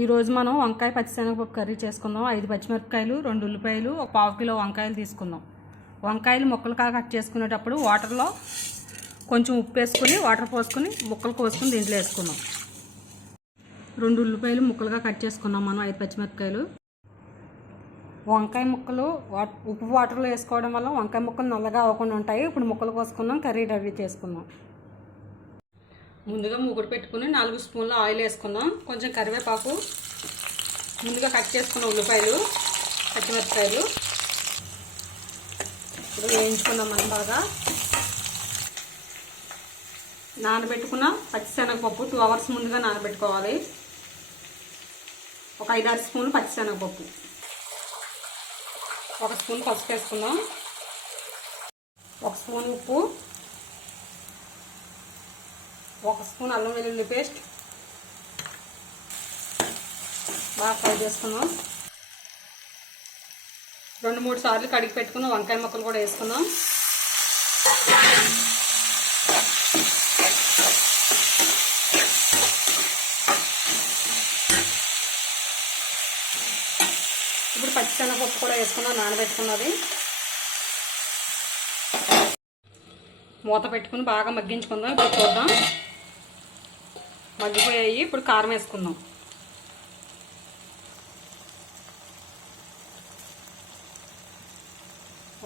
ఈరోజు మనం వంకాయ పచ్చిశనగపప్పు కర్రీ చేసుకుందాం. 5 పచ్చిమిరపకాయలు, 2 ఉల్లిపాయలు, ఒక పావు కిలో వంకాయలు తీసుకుందాం. వంకాయలు ముక్కలుగా కట్ చేసుకునేటప్పుడు వాటర్లో కొంచెం ఉప్పు వేసుకుని వాటర్ పోసుకుని ముక్కలు కోసుకుని దీంట్లో వేసుకుందాం. 2 ఉల్లిపాయలు ముక్కలుగా కట్ చేసుకున్నాం మనం. 5 పచ్చిమిరపకాయలు. వంకాయ ముక్కలు ఉప్పు వాటర్లో వేసుకోవడం వల్ల వంకాయ ముక్కలు నల్లగా అవ్వకుండా ఉంటాయి. ఇప్పుడు ముక్కలు కోసుకుందాం, కర్రీ రెడీ చేసుకుందాం. ముందుగా మూకుడు పెట్టుకుని 4 స్పూన్ల ఆయిల్ వేసుకుందాం. కొంచెం కరివేపాకు, ముందుగా కట్ చేసుకున్న ఉల్లిపాయలు, పచ్చిమిరపకాయలు ఇప్పుడు వేయించుకుందాం. మనం బాగా నానబెట్టుకున్న పచ్చిశనగపప్పు 2 అవర్స్ ముందుగా నానబెట్టుకోవాలి. ఒక 5-6 స్పూన్లు పచ్చిశనగపప్పు, 1 స్పూన్ పసుపు వేసుకుందాం, 1 స్పూన్ ఉప్పు, 1 స్పూన్ అల్లం వెల్లుల్లి పేస్ట్ బాగా ఫ్రై చేసుకుందాం. 2-3 సార్లు కడిగి పెట్టుకున్న వంకాయ ముక్కలు కూడా వేసుకుందాం. ఇప్పుడు పచ్చిశనగపప్పు కూడా వేసుకుందాం, నానబెట్టుకున్నది. మూత పెట్టుకుని బాగా మగ్గించుకుందాం. ఇప్పుడు చూద్దాం, మగ్గిపోయాయి. ఇప్పుడు కారం వేసుకుందాం.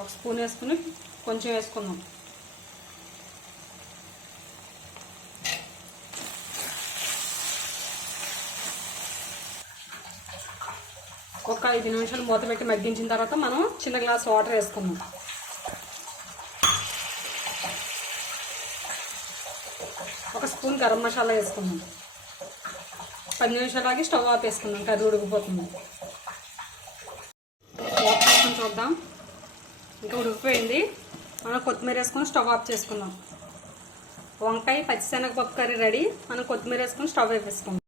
ఒక స్పూన్ వేసుకుని కొంచెం వేసుకుందాం. ఒక 5 నిమిషాలు మూత పెట్టి మగ్గించిన తర్వాత మనం చిన్న గ్లాస్ వాటర్ వేసుకుందాం. ఒక స్పూన్ గరం మసాలా వేసుకుందాం. 10 నిమిషాలు ఆగి స్టవ్ ఆఫ్ వేసుకుందాం, కర్రీ ఉడికిపోతుంది. వాటర్ వేసుకొని చూద్దాం, ఇంకా ఉడికిపోయింది. మనం కొత్తిమీర వేసుకొని స్టవ్ ఆఫ్ చేసుకుందాం. వంకాయ పచ్చిశనగపప్పు కర్రీ రెడీ. మనం కొత్తిమీర వేసుకొని స్టవ్ ఆఫ్ వేసుకుందాం.